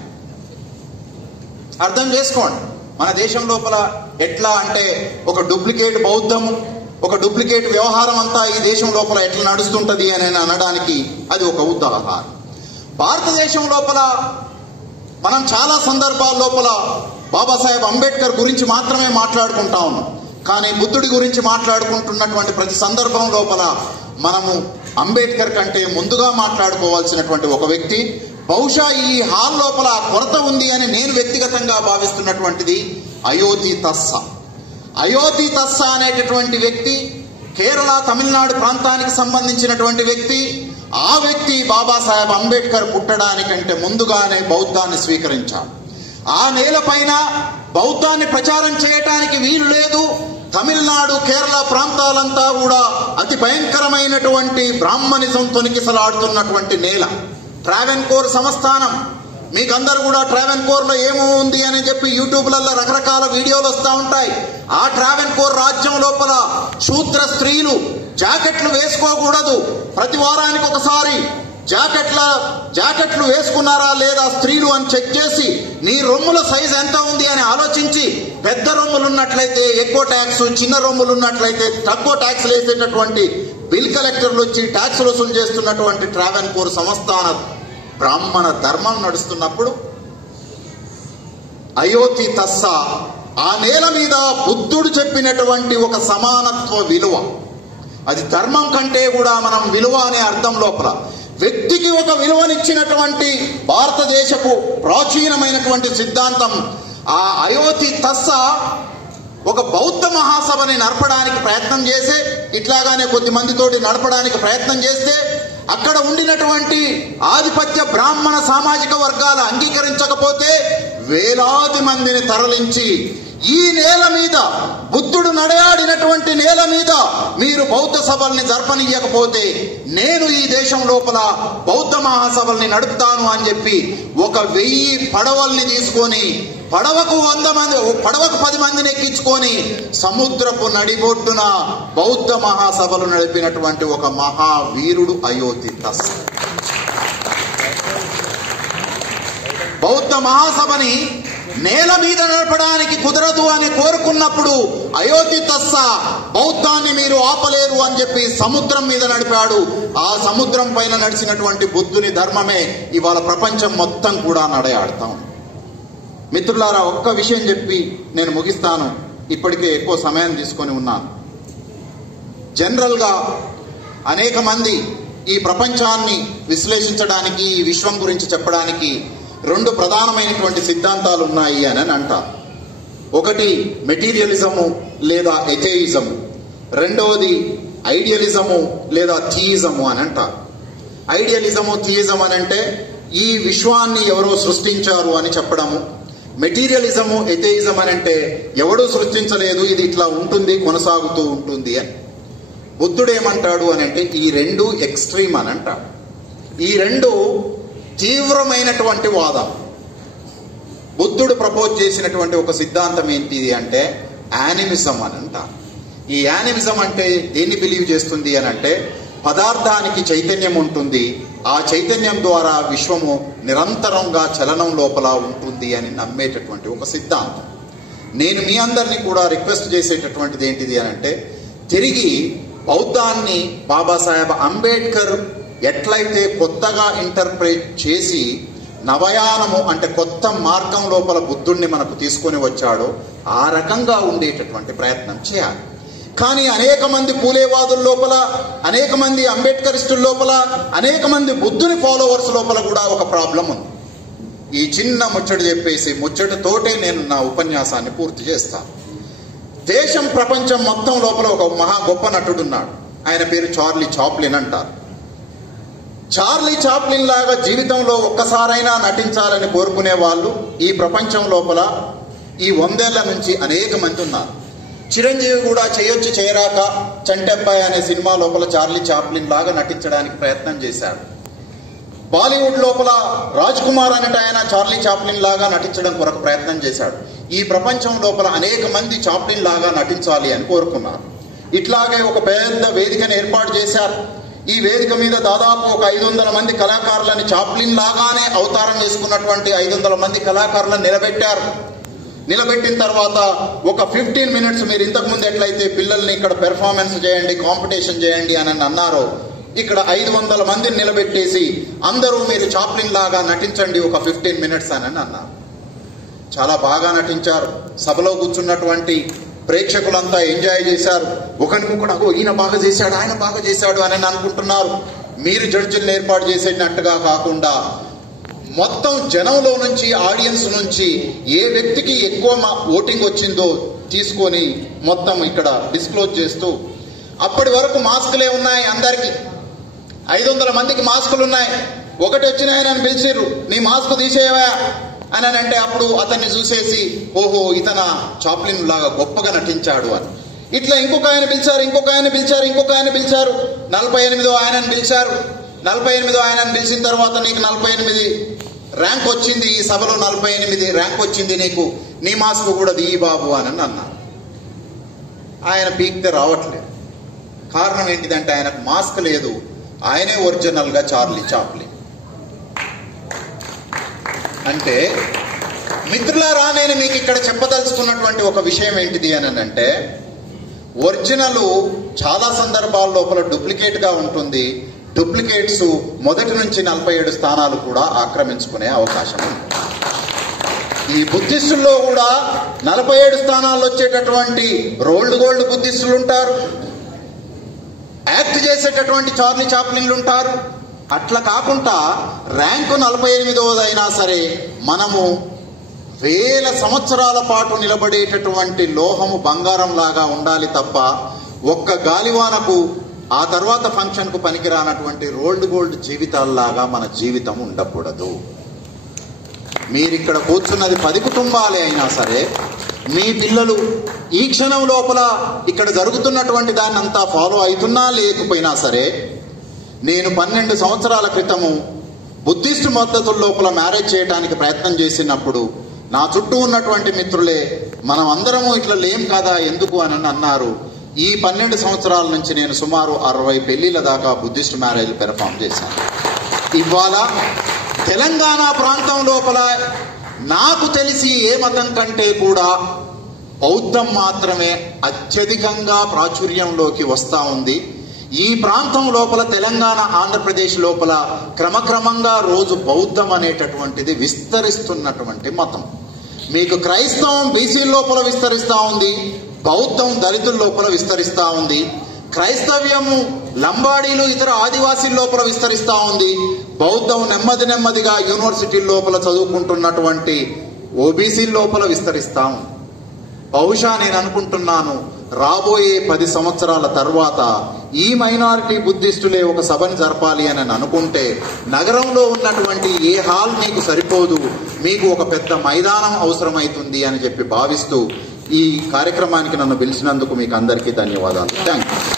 అర్థం చేసుకోండి, మన దేశం లోపల ఎట్లా అంటే ఒక డూప్లికేట్ బౌద్ధము, ఒక డూప్లికేట్ వ్యవహారం అంతా ఈ దేశం లోపల ఎట్లా నడుస్తుంటది అని అనడానికి అది ఒక ఉదాహరణ. భారతదేశం లోపల మనం చాలా సందర్భాల లోపల బాబాసాహెబ్ అంబేద్కర్ గురించి మాత్రమే మాట్లాడుకుంటా ఉన్నాం. కానీ బుద్ధుడి గురించి మాట్లాడుకుంటున్నటువంటి ప్రతి సందర్భం లోపల మనము అంబేద్కర్ కంటే ముందుగా మాట్లాడుకోవాల్సినటువంటి ఒక వ్యక్తి, బహుశా ఈ హాల్ లోపల కొరత ఉంది అని నేను వ్యక్తిగతంగా భావిస్తున్నటువంటిది అయోతి తస్సా. అయోతి తస్సా అనేటటువంటి వ్యక్తి కేరళ, తమిళనాడు ప్రాంతానికి సంబంధించినటువంటి వ్యక్తి. ఆ వ్యక్తి బాబాసాహెబ్ అంబేద్కర్ పుట్టడానికంటే ముందుగానే బౌద్ధాన్ని స్వీకరించాడు. ఆ నేలపైన బౌద్ధాన్ని ప్రచారం చేయటానికి వీలు లేదు. తమిళనాడు, కేరళ ప్రాంతాలంతా కూడా అతి భయంకరమైనటువంటి బ్రాహ్మణిజం తొనికిసలాడుతున్నటువంటి నేల. ట్రావెన్కోర్ సంస్థానం, మీకందరూ కూడా ట్రావెన్కోర్ లో ఏమో ఉంది అని చెప్పి యూట్యూబ్లలో రకరకాల వీడియోలు వస్తూ ఉంటాయి. ఆ ట్రావెన్కోర్ రాజ్యం లోపల శూద్ర స్త్రీలు జాకెట్లు వేసుకోకూడదు. ప్రతి వారానికి ఒకసారి జాకెట్లు వేసుకున్నారా లేదా స్త్రీలు అని చెక్ చేసి నీ రొమ్ముల సైజ్ ఎంత ఉంది అని ఆలోచించి, పెద్ద రొమ్ములు ఉన్నట్లయితే ఎక్కువ ట్యాక్స్, చిన్న రొమ్ములు ఉన్నట్లయితే తక్కువ ట్యాక్స్ వేసేటటువంటి బిల్ కలెక్టర్లు వచ్చి ట్యాక్స్ వసూలు చేస్తున్నటువంటి ట్రావెన్కోర్ సంస్థాన బ్రాహ్మణ ధర్మం నడుస్తున్నప్పుడు అయోతి తస్సా ఆ నేల మీద బుద్ధుడు చెప్పినటువంటి ఒక సమానత్వ విలువ, అది ధర్మం కంటే కూడా మనం విలువ అనే అర్థం లోపల వ్యక్తికి ఒక విలువనిచ్చినటువంటి భారతదేశపు ప్రాచీనమైనటువంటి సిద్ధాంతం. ఆ అయోతి తస్సా ఒక బౌద్ధ మహాసభని నడపడానికి ప్రయత్నం చేస్తే, ఇట్లాగానే కొద్ది మందితోటి నడపడానికి ప్రయత్నం చేస్తే, అక్కడ ఉండినటువంటి ఆధిపత్య బ్రాహ్మణ సామాజిక వర్గాలు అంగీకరించకపోతే వేలాది మందిని తరలించి ఈ నేల మీద, బుద్ధుడు నడయాడినటువంటి నేల మీద మీరు బౌద్ధ సభల్ని జరపనీయకపోతే నేను ఈ దేశం లోపల బౌద్ధ మహాసభల్ని నడుపుతాను అని చెప్పి 1000 పడవల్ని తీసుకొని పడవకు 10 మందిని ఎక్కించుకొని సముద్రపు నడిబొడ్డున బౌద్ధ మహాసభలు నడిపినటువంటి ఒక మహావీరుడు అయోతి తస్సా. బౌద్ధ మహాసభని నేల మీద నడపడానికి కుదరదు అని కోరుకున్నప్పుడు అయోతి తస్సా బౌద్ధాన్ని మీరు ఆపలేరు అని చెప్పి సముద్రం మీద నడిపాడు. ఆ సముద్రం పైన నడిచినటువంటి బుద్ధుని ధర్మమే ఇవాళ ప్రపంచం మొత్తం కూడా నడయాడతాం. మిత్రులారా, ఒక్క విషయం చెప్పి నేను ముగిస్తాను, ఇప్పటికే ఎక్కువ సమయం తీసుకొని ఉన్నాను. జనరల్ గా అనేక మంది ఈ ప్రపంచాన్ని విశ్లేషించడానికి, ఈ విశ్వం గురించి చెప్పడానికి 2 ప్రధానమైనటువంటి సిద్ధాంతాలు ఉన్నాయి అని అంటారు. ఒకటి మెటీరియలిజము లేదా ఎథెయిజము, రెండవది ఐడియలిజము లేదా థియిజము అని అంటారు. ఐడియలిజము, థియిజం అని అంటే ఈ విశ్వాన్ని ఎవరో సృష్టించారు అని చెప్పడము. మెటీరియలిజము, ఎథెయిజం అని అంటే ఎవడూ సృష్టించలేదు, ఇది ఇట్లా ఉంటుంది, కొనసాగుతూ ఉంటుంది అని. బుద్ధుడు ఏమంటాడు అని అంటే ఈ 2 ఎక్స్ట్రీమ్ అని అంటాడు. ఈ 2 తీవ్రమైనటువంటి వాదం. బుద్ధుడు ప్రపోజ్ చేసినటువంటి ఒక సిద్ధాంతం ఏంటిది అంటే యానిమిజం అని అంటారు. ఈ యానిమిజం అంటే దేన్ని బిలీవ్ చేస్తుంది అని అంటే పదార్థానికి చైతన్యం ఉంటుంది, ఆ చైతన్యం ద్వారా విశ్వము నిరంతరంగా చలనం లోపల ఉంటుంది అని నమ్మేటటువంటి ఒక సిద్ధాంతం. నేను మీ అందరినీ కూడా రిక్వెస్ట్ చేసేటటువంటిది ఏంటిది అని అంటే, తిరిగి బౌద్ధాన్ని బాబాసాహెబ్ అంబేద్కర్ ఎట్లయితే కొత్తగా ఇంటర్ప్రెట్ చేసి నవయానము అంటే కొత్త మార్గం లోపల బుద్ధుణ్ణి మనకు తీసుకొని వచ్చాడో ఆ రకంగా ఉండేటటువంటి ప్రయత్నం చేయాలి. కానీ అనేక మంది పూలేవాదుల లోపల, అనేక మంది అంబేద్కరిస్టుల లోపల, అనేక మంది బుద్ధుని ఫాలోవర్స్ లోపల కూడా ఒక ప్రాబ్లం ఉంది. ఈ చిన్న ముచ్చట చెప్పేసి ముచ్చటతోటే నేను నా ఉపన్యాసాన్ని పూర్తి చేస్తాను. దేశం, ప్రపంచం మొత్తం లోపల ఒక మహా గొప్ప నటుడు ఉన్నాడు. ఆయన పేరు చార్లీ చాప్లిన్ అంటారు. చార్లీ చాప్లిన్ లాగా జీవితంలో ఒక్కసారైనా నటించాలని కోరుకునే వాళ్ళు ఈ ప్రపంచం లోపల ఈ 100 ఏళ్ల నుంచి అనేక మంది ఉన్నారు. చిరంజీవి కూడా చేయొచ్చు చేయరాక చంటబ్బాయి అనే సినిమా లోపల చార్లీ చాప్లిన్ లాగా నటించడానికి ప్రయత్నం చేశాడు. బాలీవుడ్ లోపల రాజ్ కుమార్ అనేట ఆయన చార్లీ చాప్లిన్ లాగా నటించడం కొరకు ప్రయత్నం చేశాడు. ఈ ప్రపంచం లోపల అనేక మంది చాప్లిన్ లాగా నటించాలి అని కోరుకున్నారు. ఇట్లాగే ఒక పెద్ద వేదికను ఏర్పాటు చేశారు. ఈ వేదిక మీద దాదాపు ఒక 500 మంది కళాకారులని చాప్లిన్ లాగానే అవతారం చేసుకున్నటువంటి 500 మంది కళాకారులను నిలబెట్టారు. నిలబెట్టిన తర్వాత ఒక 15 మినిట్స్ మీరు ఇంతకుముందు ఎట్లయితే పిల్లల్ని ఇక్కడ పెర్ఫార్మెన్స్ చేయండి, కాంపిటీషన్ చేయండి అని అన్నారో, ఇక్కడ 500 మందిని నిలబెట్టేసి అందరూ మీరు చాప్లిన్ లాగా నటించండి ఒక 15 మినిట్స్ అని అన్నారు. చాలా బాగా నటించారు. సభలో కూర్చున్నటువంటి ప్రేక్షకులంతా ఎంజాయ్ చేశారు. ఒకరికొకడు ఈయన బాగా చేశాడు, ఆయన బాగా చేశాడు అని అనుకుంటున్నారు. మీరు జడ్జిలను ఏర్పాటు చేసేటట్టుగా కాకుండా మొత్తం జనంలో నుంచి, ఆడియన్స్ నుంచి ఏ వ్యక్తికి ఎక్కువ ఓటింగ్ వచ్చిందో తీసుకొని మొత్తం ఇక్కడ డిస్క్లోజ్ చేస్తూ, అప్పటి వరకు మాస్కులే ఉన్నాయి అందరికి, 500 మందికి మాస్కులు ఉన్నాయి. ఒకటి వచ్చిన ఆయన పిలిచిర్రు, నీ మాస్క్ తీసేవా అని అంటే అప్పుడు అతన్ని చూసేసి ఓహో ఇతన చాప్లిన్ లాగా గొప్పగా నటించాడు అని. ఇట్లా ఇంకొక ఆయన పిలిచారు, ఇంకొక ఆయన పిలిచారు, ఇంకొక ఆయన పిలిచారు. 48వ ఆయనను పిలిచారు. 48వ ఆయనను పిలిచిన తర్వాత నీకు 48 ర్యాంక్ వచ్చింది, ఈ సభలో 48 ర్యాంక్ వచ్చింది నీకు, నీ మాస్క్ కూడా దియ్యి బాబు అని అన్నారు. ఆయన పీక్తే రావట్లేదు. కారణం ఏంటిదంటే ఆయనకు మాస్క్ లేదు, ఆయనే ఒరిజినల్ గా చార్లీ చాప్లిన్. అంటే మిత్రులారా, నేను మీకు ఇక్కడ చెప్పదలుచుకున్నటువంటి ఒక విషయం ఏంటిది అని అంటే, ఒరిజినల్ చాలా సందర్భాల లోపల డూప్లికేట్ గా ఉంటుంది. డూప్లికేట్స్ మొదటి నుంచి 47 స్థానాలు కూడా ఆక్రమించుకునే అవకాశం ఉంది. ఈ బుద్ధిస్టుల్లో కూడా 47 స్థానాలు వచ్చేటటువంటి రోల్డ్ గోల్డ్ బుద్ధిస్టులు ఉంటారు, యాక్ట్ చేసేటటువంటి చార్లీ చాప్లిన్లు ఉంటారు. అట్లా కాకుండా ర్యాంకు 48వదైనా సరే మనము వేల సంవత్సరాల పాటు నిలబడేటటువంటి లోహము బంగారం లాగా ఉండాలి తప్ప ఒక్క గాలివానకు ఆ తర్వాత ఫంక్షన్ కు పనికిరానటువంటి రోల్డ్ గోల్డ్ జీవితాల్లాగా మన జీవితం ఉండకూడదు. మీరిక్కడ కూర్చున్నది 10 కుటుంబాలే అయినా సరే, మీ పిల్లలు ఈ క్షణం లోపల ఇక్కడ జరుగుతున్నటువంటి దాన్ని అంతా ఫాలో అవుతున్నా లేకపోయినా సరే, నేను 12 సంవత్సరాల క్రితము బుద్ధిస్ట్ పద్ధతుల లోపల మ్యారేజ్ చేయడానికి ప్రయత్నం చేసినప్పుడు నా చుట్టూ ఉన్నటువంటి మిత్రులే మనం అందరము ఇట్లా లేం కదా ఎందుకు అని అన్నారు. ఈ 12 సంవత్సరాల నుంచి నేను సుమారు 60 పెళ్లిళ్ళ దాకా బుద్ధిస్ట్ మ్యారేజ్ పెర్ఫామ్ చేశాను. ఇవాళ తెలంగాణ ప్రాంతం లోపల నాకు తెలిసి ఏ మతం కంటే కూడా బౌద్ధం మాత్రమే అత్యధికంగా ప్రాచుర్యంలోకి వస్తా ఉంది. ఈ ప్రాంతం లోపల తెలంగాణ, ఆంధ్రప్రదేశ్ లోపల క్రమక్రమంగా రోజు బౌద్ధం అనేటటువంటిది విస్తరిస్తున్నటువంటి మతం. మీకు క్రైస్తవం బీసీ లోపల విస్తరిస్తా ఉంది, బౌద్ధం దళితుల లోపల విస్తరిస్తా ఉంది, క్రైస్తవ్యము లంబాడీలు ఇతర ఆదివాసీల లోపల విస్తరిస్తా ఉంది, బౌద్ధం నెమ్మది నెమ్మదిగా యూనివర్సిటీ లోపల చదువుకుంటున్నటువంటి ఓబీసీ లోపల విస్తరిస్తాం. బహుశా నేను అనుకుంటున్నాను రాబోయే 10 సంవత్సరాల తర్వాత ఈ మైనారిటీ బుద్ధిస్టులే ఒక సభను జరపాలి అని అనుకుంటే నగరంలో ఉన్నటువంటి ఏ హాల్ మీకు సరిపోదు, మీకు ఒక పెద్ద మైదానం అవసరమైతుంది అని చెప్పి భావిస్తూ ఈ కార్యక్రమానికి నన్ను పిలిచినందుకు మీకు అందరికీ ధన్యవాదాలు. Thank you.